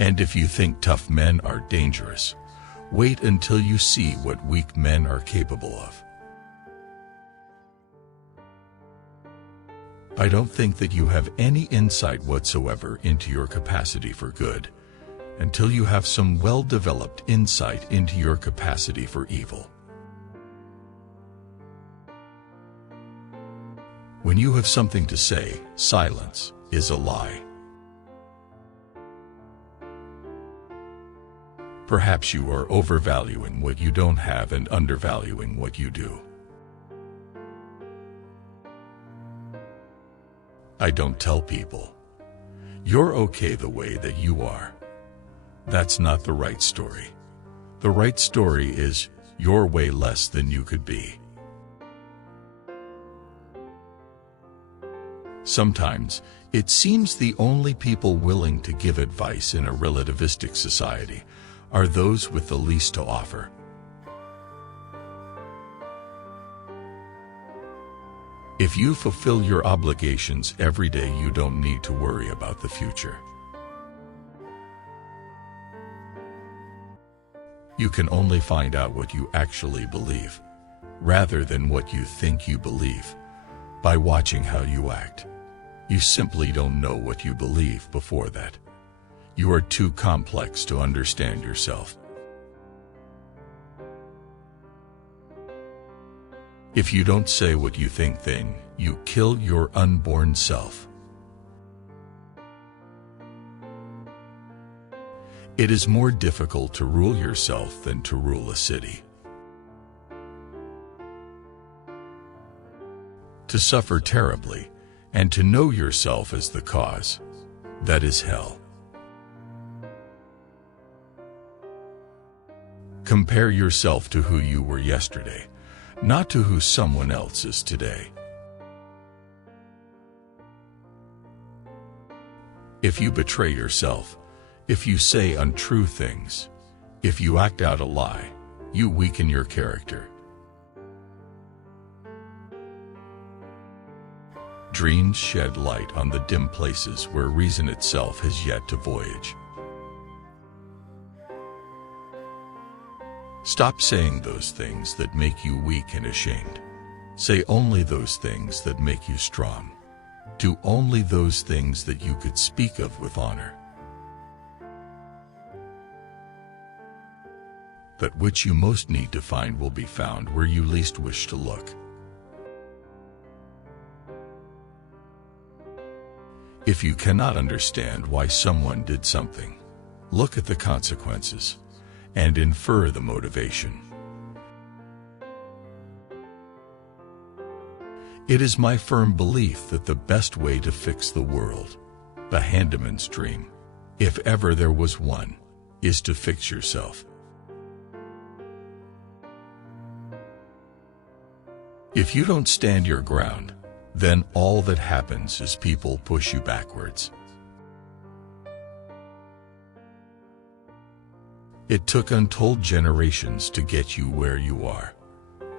And if you think tough men are dangerous, wait until you see what weak men are capable of. I don't think that you have any insight whatsoever into your capacity for good until you have some well-developed insight into your capacity for evil. When you have something to say, silence is a lie. Perhaps you are overvaluing what you don't have and undervaluing what you do. I don't tell people, "You're okay the way that you are." That's not the right story. The right story is, "You're way less than you could be." Sometimes, it seems the only people willing to give advice in a relativistic society are those with the least to offer. If you fulfill your obligations every day, you don't need to worry about the future. You can only find out what you actually believe, rather than what you think you believe, by watching how you act. You simply don't know what you believe before that. You are too complex to understand yourself. If you don't say what you think, then you kill your unborn self. It is more difficult to rule yourself than to rule a city. To suffer terribly, and to know yourself as the cause, that is hell. Compare yourself to who you were yesterday, not to who someone else is today. If you betray yourself, if you say untrue things, if you act out a lie, you weaken your character. Dreams shed light on the dim places where reason itself has yet to voyage. Stop saying those things that make you weak and ashamed. Say only those things that make you strong. Do only those things that you could speak of with honor. That which you most need to find will be found where you least wish to look. If you cannot understand why someone did something, look at the consequences and infer the motivation. It is my firm belief that the best way to fix the world, the handyman's dream, if ever there was one, is to fix yourself. If you don't stand your ground, then all that happens is people push you backwards. It took untold generations to get you where you are.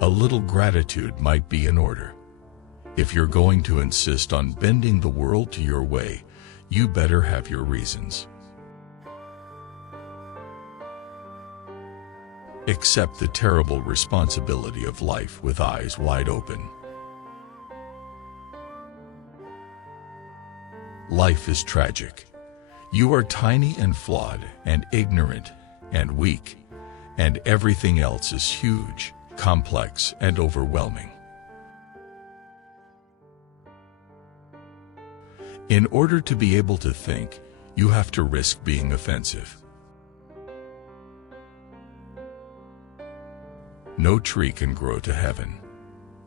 A little gratitude might be in order. If you're going to insist on bending the world to your way, you better have your reasons. Accept the terrible responsibility of life with eyes wide open. Life is tragic. You are tiny and flawed and ignorant and weak, and everything else is huge, complex, and overwhelming. In order to be able to think, you have to risk being offensive. No tree can grow to heaven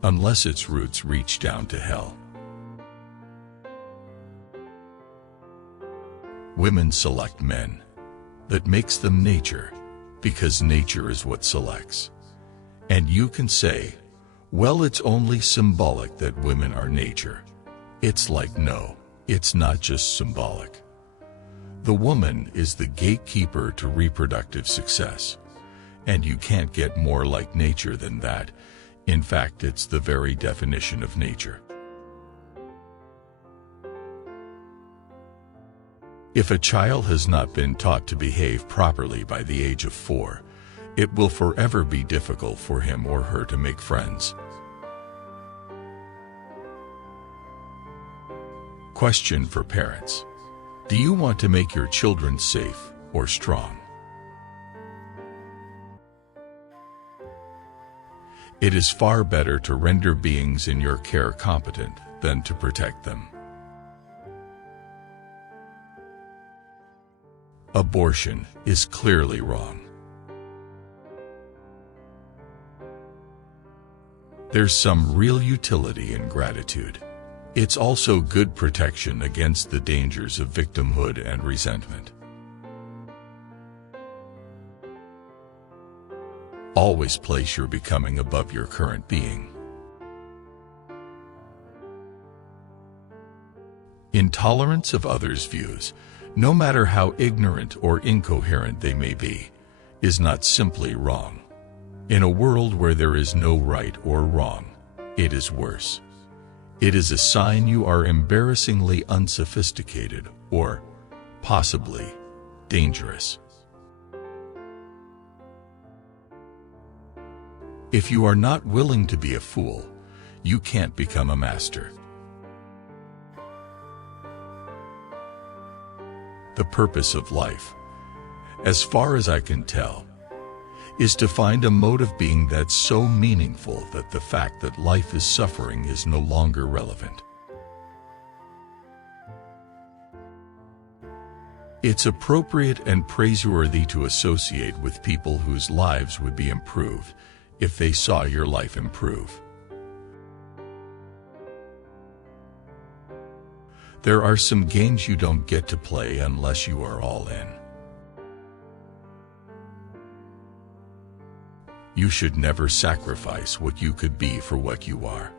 unless its roots reach down to hell. Women select men. That makes them nature, because nature is what selects. And you can say, well, it's only symbolic that women are nature. It's like, no, it's not just symbolic. The woman is the gatekeeper to reproductive success, and you can't get more like nature than that. In fact, it's the very definition of nature. If a child has not been taught to behave properly by the age of 4, it will forever be difficult for him or her to make friends. Question for parents: do you want to make your children safe or strong? It is far better to render beings in your care competent than to protect them. Abortion is clearly wrong. There's some real utility in gratitude. It's also good protection against the dangers of victimhood and resentment. Always place your becoming above your current being. Intolerance of others' views, no matter how ignorant or incoherent they may be, is not simply wrong. In a world where there is no right or wrong, it is worse. It is a sign you are embarrassingly unsophisticated or, possibly, dangerous. If you are not willing to be a fool, you can't become a master. The purpose of life, as far as I can tell, is to find a mode of being that's so meaningful that the fact that life is suffering is no longer relevant. It's appropriate and praiseworthy to associate with people whose lives would be improved if they saw your life improve. There are some games you don't get to play unless you are all in. You should never sacrifice what you could be for what you are.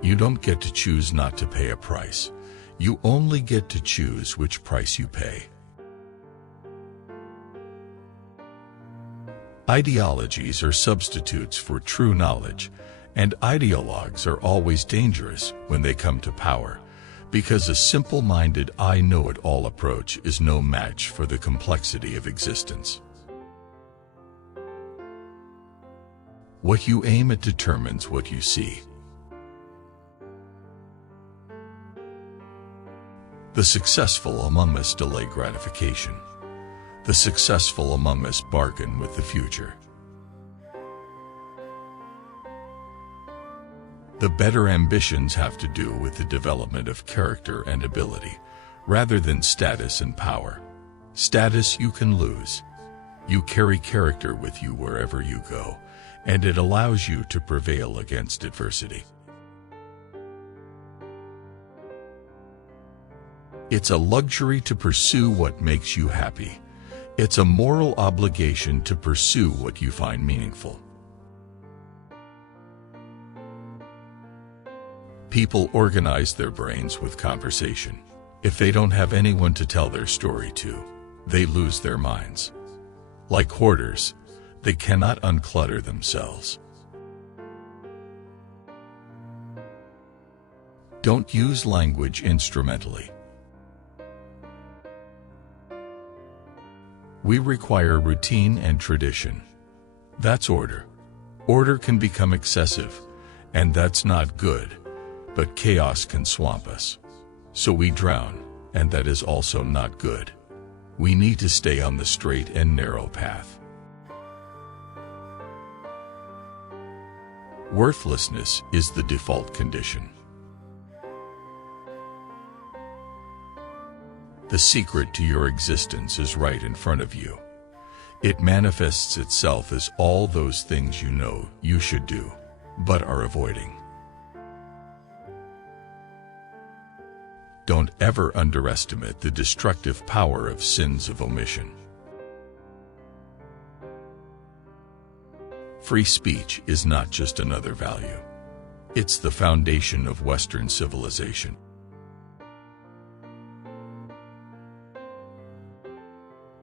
You don't get to choose not to pay a price. You only get to choose which price you pay. Ideologies are substitutes for true knowledge, and ideologues are always dangerous when they come to power, because a simple-minded I-know-it-all approach is no match for the complexity of existence. What you aim at determines what you see. The successful among us delay gratification. The successful among us bargain with the future. The better ambitions have to do with the development of character and ability, rather than status and power. Status you can lose. You carry character with you wherever you go, and it allows you to prevail against adversity. It's a luxury to pursue what makes you happy. It's a moral obligation to pursue what you find meaningful. People organize their brains with conversation. If they don't have anyone to tell their story to, they lose their minds. Like hoarders, they cannot unclutter themselves. Don't use language instrumentally. We require routine and tradition. That's order. Order can become excessive, and that's not good, but chaos can swamp us. So we drown, and that is also not good. We need to stay on the straight and narrow path. Worthlessness is the default condition. The secret to your existence is right in front of you. It manifests itself as all those things you know you should do, but are avoiding. Don't ever underestimate the destructive power of sins of omission. Free speech is not just another value. It's the foundation of Western civilization.